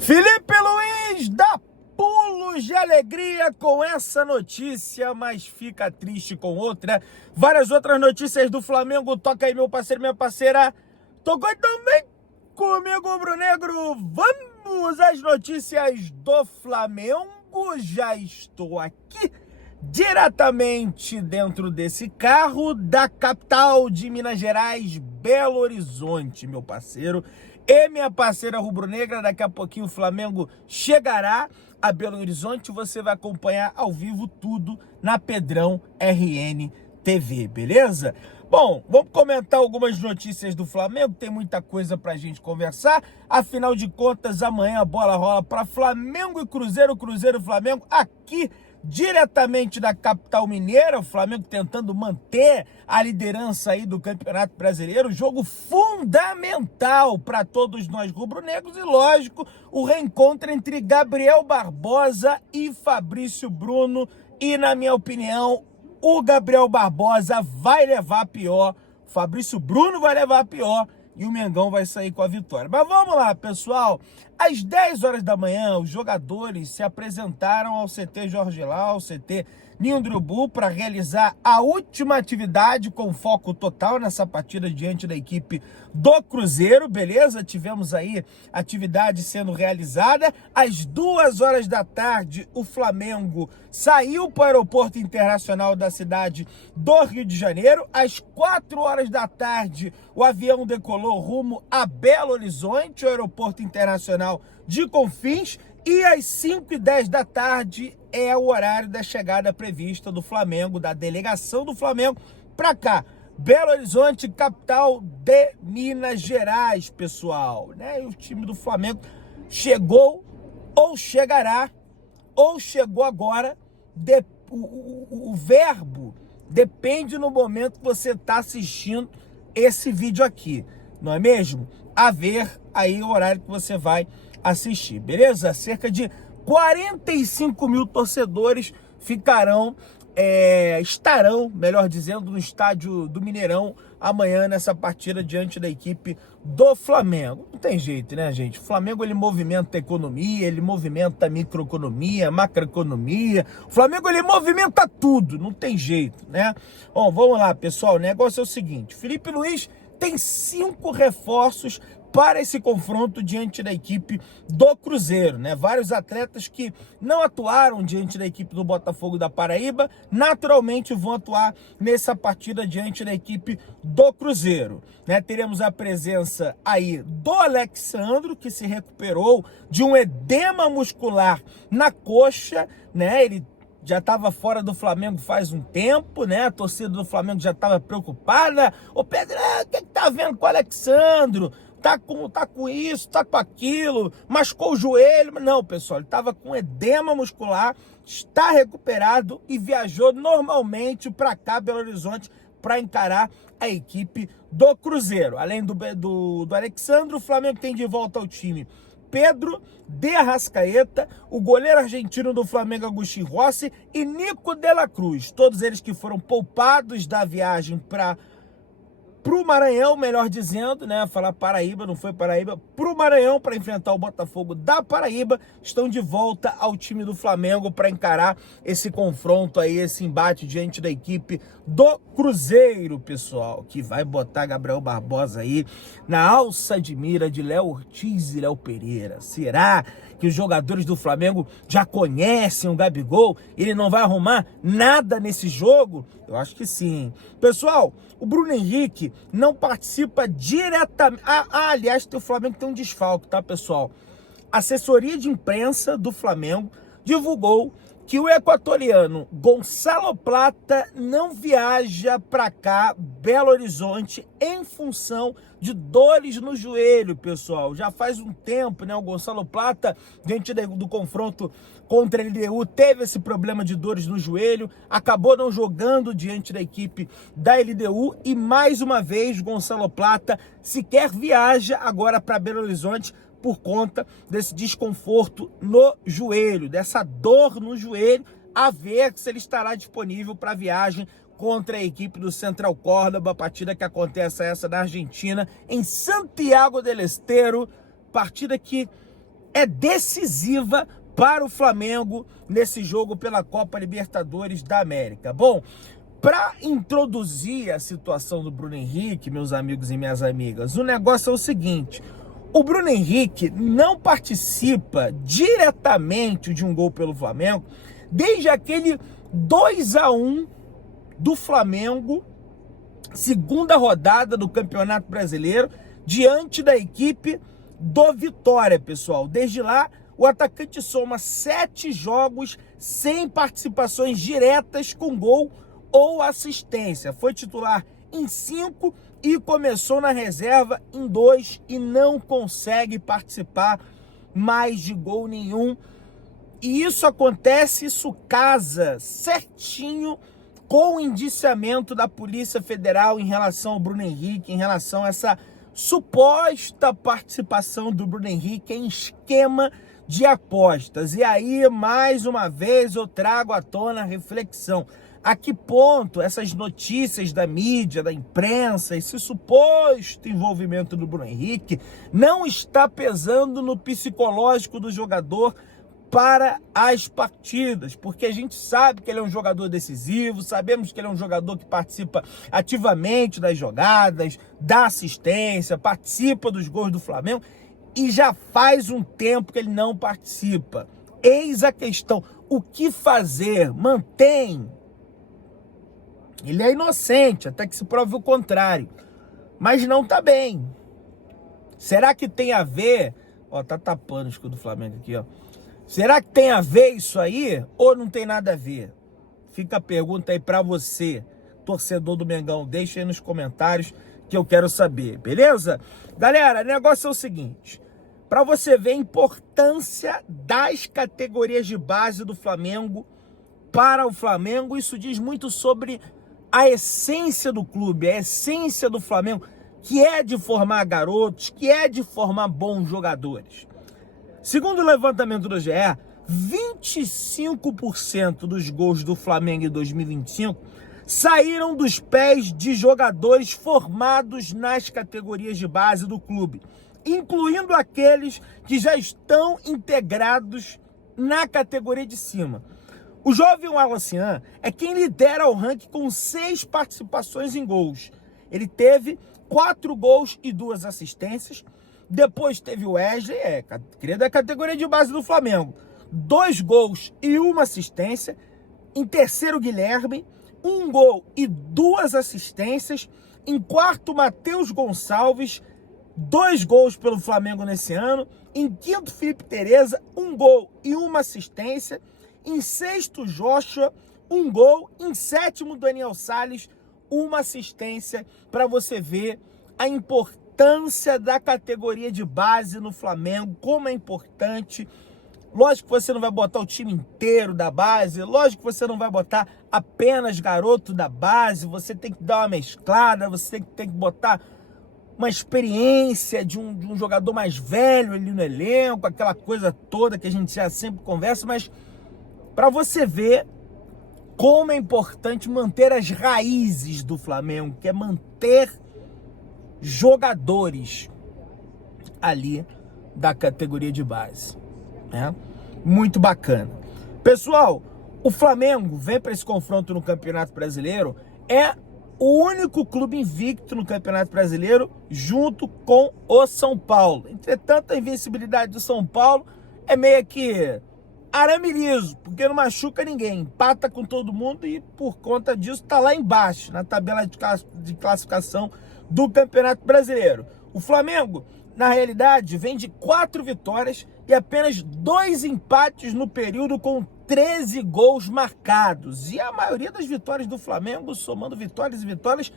Felipe Luiz dá pulos de alegria com essa notícia, mas fica triste com outra. Várias outras notícias do Flamengo. Toca aí, meu parceiro, minha parceira. Tocou também comigo, rubro-negro. Vamos às notícias do Flamengo. Já estou aqui diretamente dentro desse carro da capital de Minas Gerais, Belo Horizonte, meu parceiro e minha parceira rubro-negra. Daqui a pouquinho o Flamengo chegará a Belo Horizonte. Você vai acompanhar ao vivo tudo na Pedrão RN TV, beleza? Bom, vamos comentar algumas notícias do Flamengo. Tem muita coisa pra gente conversar. Afinal de contas, amanhã a bola rola para Flamengo e Cruzeiro. Cruzeiro e Flamengo aqui diretamente da capital mineira. O Flamengo tentando manter a liderança aí do Campeonato Brasileiro. Jogo fundamental para todos nós rubro-negros e, lógico, o reencontro entre Gabriel Barbosa e Fabrício Bruno. E, na minha opinião, o Gabriel Barbosa vai levar a pior, o Fabrício Bruno vai levar a pior e o Mengão vai sair com a vitória. Mas vamos lá, pessoal. Às 10 horas da manhã, os jogadores se apresentaram ao CT Jorge Lau, ao CT Ninho do Urubu, para realizar a última atividade com foco total nessa partida diante da equipe do Cruzeiro, beleza? Tivemos aí atividade sendo realizada. Às 2 horas da tarde, o Flamengo saiu para o aeroporto internacional da cidade do Rio de Janeiro. Às 4 horas da tarde, o avião decolou rumo a Belo Horizonte, o aeroporto internacional de Confins. E às 5h10 da tarde é o horário da chegada prevista do Flamengo, da delegação do Flamengo para cá, Belo Horizonte, capital de Minas Gerais, pessoal, né? E o time do Flamengo chegou, ou chegará, ou chegou agora. O verbo depende no momento que você está assistindo esse vídeo aqui, não é mesmo? A ver aí o horário que você vai assistir, beleza? Cerca de 45 mil torcedores estarão, melhor dizendo, no estádio do Mineirão amanhã nessa partida diante da equipe do Flamengo. Não tem jeito, né, gente? O Flamengo, ele movimenta a economia, ele movimenta a microeconomia, macroeconomia. O Flamengo, ele movimenta tudo, não tem jeito, né? Bom, vamos lá, pessoal. O negócio é o seguinte: Felipe Luiz tem 5 reforços para esse confronto diante da equipe do Cruzeiro, né? Vários atletas que não atuaram diante da equipe do Botafogo da Paraíba, naturalmente vão atuar nessa partida diante da equipe do Cruzeiro, né? Teremos a presença aí do Alexandro, que se recuperou de um edema muscular na coxa, né? Ele já estava fora do Flamengo faz um tempo, né? A torcida do Flamengo já estava preocupada. Ô Pedrão, o que tá vendo com o Alexandro? Tá com isso, tá com aquilo, machucou o joelho. Não, pessoal, ele estava com edema muscular, está recuperado e viajou normalmente para cá, Belo Horizonte, para encarar a equipe do Cruzeiro. Além do Alexandre, o Flamengo tem de volta ao time Pedro de Arrascaeta, o goleiro argentino do Flamengo, Agustín Rossi, e Nico de la Cruz. Todos eles que foram poupados da viagem para o Maranhão, melhor dizendo, né? Falar Paraíba, não foi Paraíba, para o Maranhão, para enfrentar o Botafogo da Paraíba, estão de volta ao time do Flamengo para encarar esse confronto aí, esse embate diante da equipe do Cruzeiro, pessoal, que vai botar Gabriel Barbosa aí na alça de mira de Léo Ortiz e Léo Pereira. Será que os jogadores do Flamengo já conhecem o Gabigol? Ele não vai arrumar nada nesse jogo? Eu acho que sim. Pessoal, o Bruno Henrique não participa diretamente. Aliás, o Flamengo tem um desfalque, tá, pessoal? A assessoria de imprensa do Flamengo divulgou que o equatoriano Gonçalo Plata não viaja para cá, Belo Horizonte, em função de dores no joelho, pessoal. Já faz um tempo, né? O Gonçalo Plata, diante do confronto contra a LDU, teve esse problema de dores no joelho, acabou não jogando diante da equipe da LDU e, mais uma vez, Gonçalo Plata sequer viaja agora para Belo Horizonte por conta desse desconforto no joelho, dessa dor no joelho, a ver se ele estará disponível para a viagem contra a equipe do Central Córdoba, a partida que acontece essa na Argentina, em Santiago del Estero, partida que é decisiva para o Flamengo nesse jogo pela Copa Libertadores da América. Bom, para introduzir a situação do Bruno Henrique, meus amigos e minhas amigas, o negócio é o seguinte: o Bruno Henrique não participa diretamente de um gol pelo Flamengo desde aquele 2-1 do Flamengo, segunda rodada do Campeonato Brasileiro, diante da equipe do Vitória, pessoal. Desde lá, o atacante soma 7 jogos sem participações diretas com gol ou assistência. Foi titular em 5 e começou na reserva em 2 e não consegue participar mais de gol nenhum. E isso acontece, isso casa certinho com o indiciamento da Polícia Federal em relação ao Bruno Henrique, em relação a essa suposta participação do Bruno Henrique em esquema de apostas. E aí, mais uma vez, eu trago à tona a reflexão. A que ponto essas notícias da mídia, da imprensa, esse suposto envolvimento do Bruno Henrique não está pesando no psicológico do jogador para as partidas, porque a gente sabe que ele é um jogador decisivo, sabemos que ele é um jogador que participa ativamente das jogadas, dá assistência, participa dos gols do Flamengo, e já faz um tempo que ele não participa. Eis a questão: o que fazer? Mantém. Ele é inocente, até que se prove o contrário, mas não tá bem. Será que tem a ver? Ó, tá tapando o escudo do Flamengo aqui, ó. Será que tem a ver isso aí ou não tem nada a ver? Fica a pergunta aí pra você, torcedor do Mengão. Deixa aí nos comentários que eu quero saber, beleza? Galera, o negócio é o seguinte: pra você ver a importância das categorias de base do Flamengo para o Flamengo, isso diz muito sobre a essência do clube, a essência do Flamengo, que é de formar garotos, que é de formar bons jogadores. Segundo o levantamento do GE, 25% dos gols do Flamengo em 2025 saíram dos pés de jogadores formados nas categorias de base do clube, incluindo aqueles que já estão integrados na categoria de cima. O jovem Wallace é quem lidera o ranking com 6 participações em gols. Ele teve 4 gols e 2 assistências. Depois teve o Wesley, cria da categoria de base do Flamengo, 2 gols e 1 assistência. Em terceiro, Guilherme, 1 gol e 2 assistências. Em quarto, Matheus Gonçalves, 2 gols pelo Flamengo nesse ano. Em quinto, Felipe Tereza, 1 gol e 1 assistência. Em sexto, Joshua, 1 gol. Em sétimo, Daniel Salles, 1 assistência, para você ver a importância da categoria de base no Flamengo, como é importante. Lógico que você não vai botar o time inteiro da base, lógico que você não vai botar apenas garoto da base, você tem que dar uma mesclada, você tem que botar uma experiência de um jogador mais velho ali no elenco, aquela coisa toda que a gente já sempre conversa, mas para você ver como é importante manter as raízes do Flamengo, que é manter jogadores ali da categoria de base, né? Muito bacana. Pessoal, o Flamengo vem para esse confronto no Campeonato Brasileiro, é o único clube invicto no Campeonato Brasileiro, junto com o São Paulo. Entretanto, a invencibilidade do São Paulo é meio que arame liso, porque não machuca ninguém, empata com todo mundo e por conta disso tá lá embaixo, na tabela de classificação do Campeonato Brasileiro. O Flamengo, na realidade, vem de 4 vitórias e apenas 2 empates no período, com 13 gols marcados. E a maioria das vitórias do Flamengo, somando vitórias e vitórias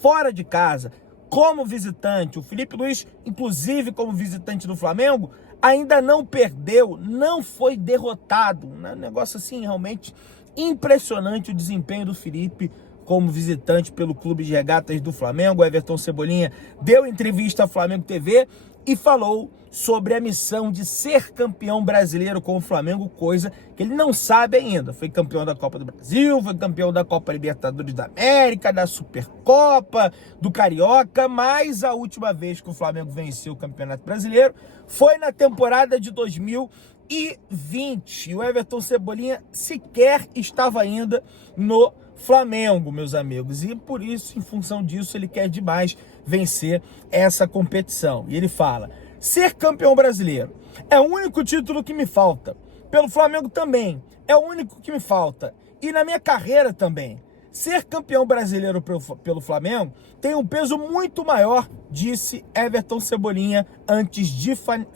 fora de casa. Como visitante, o Felipe Luiz, inclusive como visitante do Flamengo, ainda não perdeu, não foi derrotado. Um negócio assim realmente impressionante o desempenho do Felipe como visitante pelo Clube de Regatas do Flamengo. O Everton Cebolinha deu entrevista à Flamengo TV e falou sobre a missão de ser campeão brasileiro com o Flamengo, coisa que ele não sabe ainda. Foi campeão da Copa do Brasil, foi campeão da Copa Libertadores da América, da Supercopa, do Carioca, mas a última vez que o Flamengo venceu o Campeonato Brasileiro foi na temporada de 2020. O Everton Cebolinha sequer estava ainda no Flamengo, meus amigos, e por isso, em função disso, ele quer demais vencer essa competição. E ele fala: ser campeão brasileiro é o único título que me falta. Pelo Flamengo também é o único que me falta. E na minha carreira também. Ser campeão brasileiro pelo Flamengo tem um peso muito maior, disse Everton Cebolinha antes de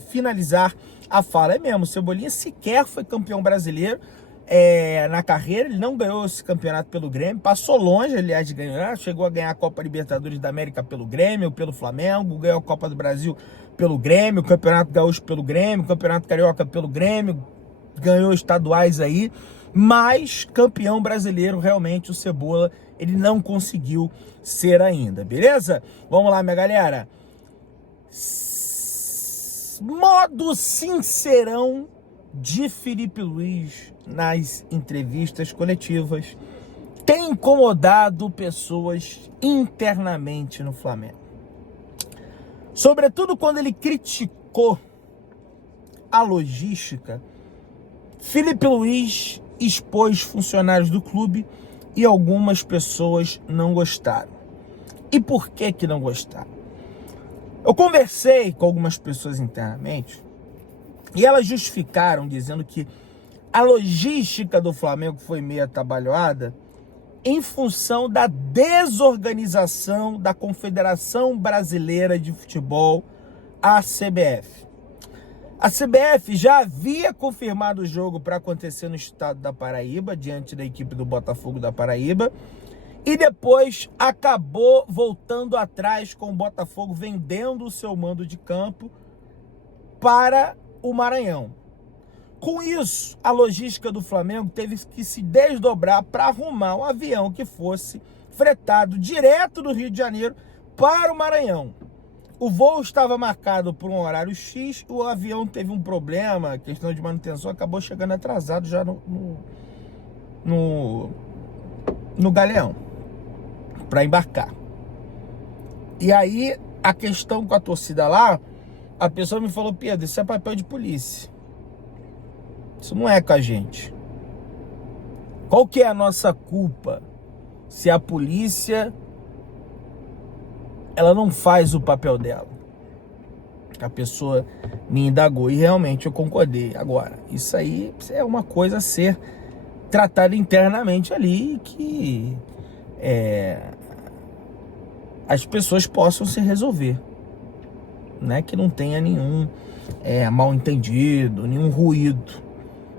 finalizar a fala. É mesmo, Cebolinha sequer foi campeão brasileiro na carreira. Ele não ganhou esse campeonato pelo Grêmio, passou longe, aliás, de ganhar. Chegou a ganhar a Copa Libertadores da América pelo Grêmio, pelo Flamengo, ganhou a Copa do Brasil pelo Grêmio, o Campeonato Gaúcho pelo Grêmio, o Campeonato Carioca pelo Grêmio, ganhou estaduais aí, mas campeão brasileiro, realmente, o Cebola, ele não conseguiu ser ainda, beleza? Vamos lá, minha galera. Modo sincerão de Felipe Luiz nas entrevistas coletivas tem incomodado pessoas internamente no Flamengo. Sobretudo quando ele criticou a logística, Felipe Luiz expôs funcionários do clube e algumas pessoas não gostaram. E por que não gostaram? Eu conversei com algumas pessoas internamente e elas justificaram dizendo que a logística do Flamengo foi meio atabalhoada em função da desorganização da Confederação Brasileira de Futebol, a CBF. A CBF já havia confirmado o jogo para acontecer no estado da Paraíba, diante da equipe do Botafogo da Paraíba, e depois acabou voltando atrás com o Botafogo vendendo o seu mando de campo para o Maranhão. Com isso, a logística do Flamengo teve que se desdobrar para arrumar um avião que fosse fretado direto do Rio de Janeiro para o Maranhão. O voo estava marcado por um horário X, o avião teve um problema, questão de manutenção, acabou chegando atrasado já no Galeão, para embarcar. E aí, a questão com a torcida lá, a pessoa me falou: Pedro, isso é papel de polícia. Isso não é com a gente. Qual que é a nossa culpa se a polícia ela não faz o papel dela? A pessoa me indagou e realmente eu concordei. Agora, isso aí é uma coisa a ser tratada internamente ali, que as pessoas possam se resolver, né? Que não tenha nenhum mal entendido, nenhum ruído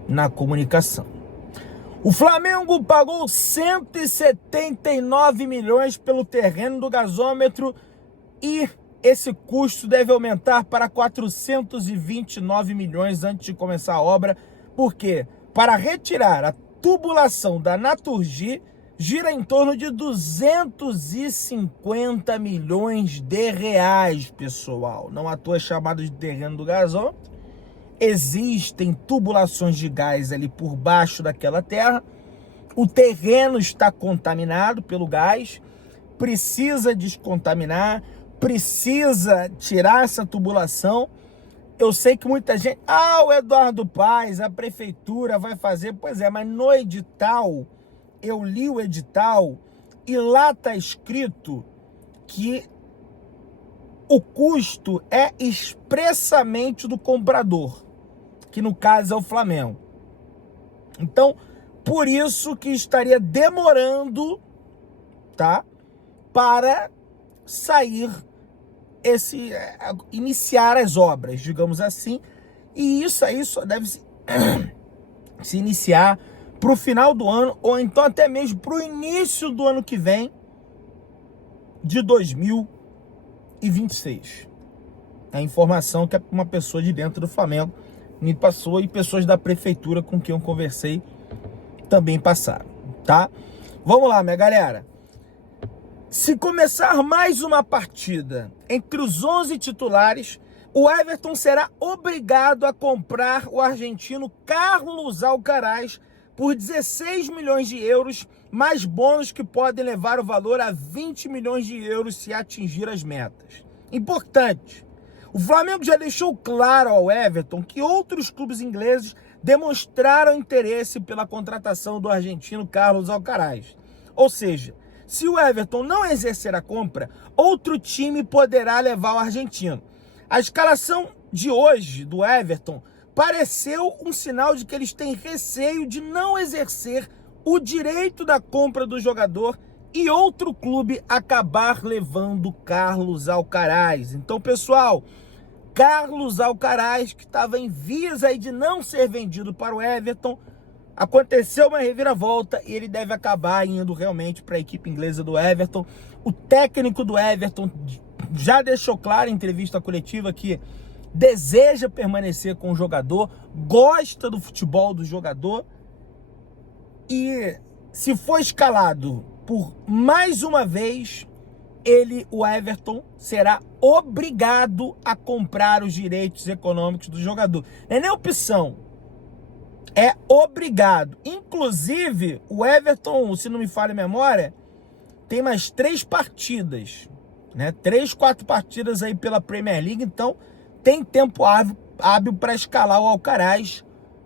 na comunicação. O Flamengo pagou 179 milhões pelo terreno do gasômetro e esse custo deve aumentar para 429 milhões antes de começar a obra, porque para retirar a tubulação da Naturgy gira em torno de 250 milhões de reais, pessoal. Não à toa é chamado de terreno do gasômetro. Existem tubulações de gás ali por baixo daquela terra. O terreno está contaminado pelo gás, precisa descontaminar, precisa tirar essa tubulação. Eu sei que muita gente... o Eduardo Paes, a prefeitura vai fazer. Pois é, mas no edital, eu li o edital e lá está escrito que o custo é expressamente do comprador, que no caso é o Flamengo. Então, por isso que estaria demorando, tá, para sair iniciar as obras, digamos assim, e isso aí só deve se iniciar para o final do ano, ou então até mesmo para o início do ano que vem, de 2026. A informação que uma pessoa de dentro do Flamengo me passou e pessoas da prefeitura com quem eu conversei também passaram, tá? Vamos lá, minha galera. Se começar mais uma partida entre os 11 titulares, o Everton será obrigado a comprar o argentino Carlos Alcaraz por 16 milhões de euros, mais bônus que podem levar o valor a 20 milhões de euros se atingir as metas. Importante, o Flamengo já deixou claro ao Everton que outros clubes ingleses demonstraram interesse pela contratação do argentino Carlos Alcaraz. Ou seja, se o Everton não exercer a compra, outro time poderá levar o argentino. A escalação de hoje do Everton pareceu um sinal de que eles têm receio de não exercer o direito da compra do jogador e outro clube acabar levando Carlos Alcaraz. Então, pessoal, Carlos Alcaraz, que estava em vias aí de não ser vendido para o Everton, aconteceu uma reviravolta e ele deve acabar indo realmente para a equipe inglesa do Everton. O técnico do Everton já deixou claro em entrevista coletiva que deseja permanecer com o jogador, gosta do futebol do jogador e se for escalado por mais uma vez, o Everton, será obrigado a comprar os direitos econômicos do jogador. Não é nem opção, é obrigado. Inclusive, o Everton, se não me falha a memória, tem mais 3 partidas, né? 3, 4 partidas aí pela Premier League, então tem tempo hábil para escalar o Alcaraz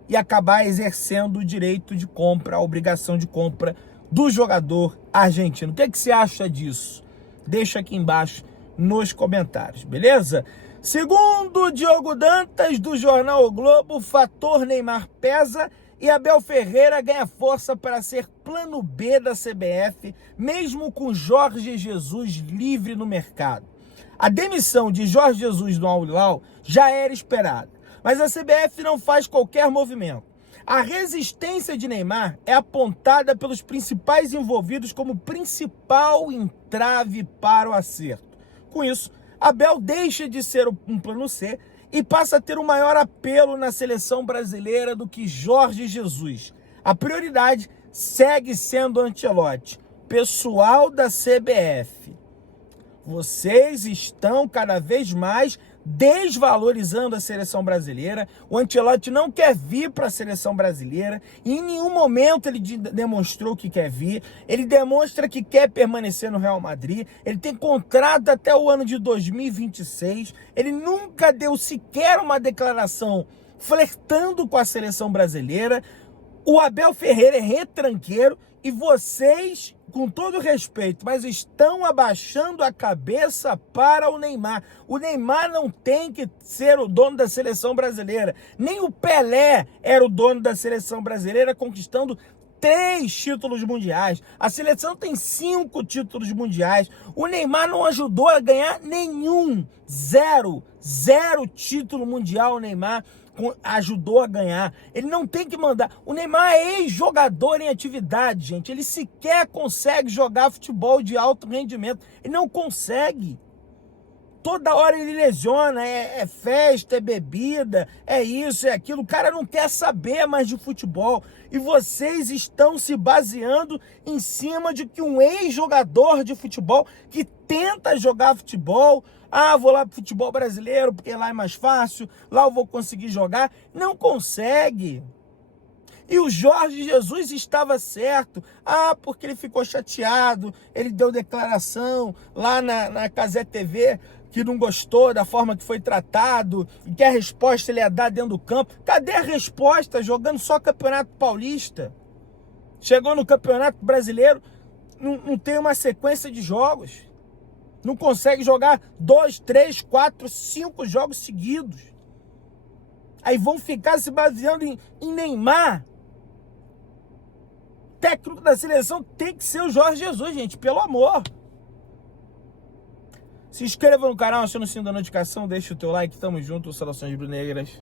e acabar exercendo o direito de compra, a obrigação de compra do jogador argentino. O que você acha disso? Deixa aqui embaixo nos comentários, beleza? Segundo Diogo Dantas, do jornal O Globo, o fator Neymar pesa e Abel Ferreira ganha força para ser plano B da CBF, mesmo com Jorge Jesus livre no mercado. A demissão de Jorge Jesus do Al Hilal já era esperada, mas a CBF não faz qualquer movimento. A resistência de Neymar é apontada pelos principais envolvidos como principal entrave para o acerto. Com isso, Abel deixa de ser um plano C e passa a ter um maior apelo na seleção brasileira do que Jorge Jesus. A prioridade segue sendo Ancelotti. Pessoal da CBF, vocês estão cada vez mais desvalorizando a seleção brasileira. O Ancelotti não quer vir para a seleção brasileira. Em nenhum momento ele demonstrou que quer vir. Ele demonstra que quer permanecer no Real Madrid. Ele tem contrato até o ano de 2026. Ele nunca deu sequer uma declaração flertando com a seleção brasileira. O Abel Ferreira é retranqueiro e vocês, com todo respeito, mas estão abaixando a cabeça para o Neymar. O Neymar não tem que ser o dono da seleção brasileira. Nem o Pelé era o dono da seleção brasileira, conquistando 3 títulos mundiais. A seleção tem 5 títulos mundiais. O Neymar não ajudou a ganhar nenhum. Zero título mundial o Neymar ajudou a ganhar. Ele não tem que mandar. O Neymar é ex-jogador em atividade, gente. Ele sequer consegue jogar futebol de alto rendimento. Ele não consegue. Toda hora ele lesiona, é festa, é bebida, é isso, é aquilo. O cara não quer saber mais de futebol. E vocês estão se baseando em cima de que um ex-jogador de futebol que tenta jogar futebol, vou lá pro futebol brasileiro porque lá é mais fácil, lá eu vou conseguir jogar. Não consegue. E o Jorge Jesus estava certo. Porque ele ficou chateado, ele deu declaração lá na Cazé TV que não gostou da forma que foi tratado e que a resposta ele ia dar dentro do campo. Cadê a resposta? Jogando só Campeonato Paulista. Chegou no Campeonato Brasileiro, não tem uma sequência de jogos. Não consegue jogar 2, 3, 4, 5 jogos seguidos. Aí vão ficar se baseando em Neymar. O técnico da seleção tem que ser o Jorge Jesus, gente, pelo amor. Se inscreva no canal, acione o sininho da notificação, deixa o teu like, tamo junto, saudações rubro-negras.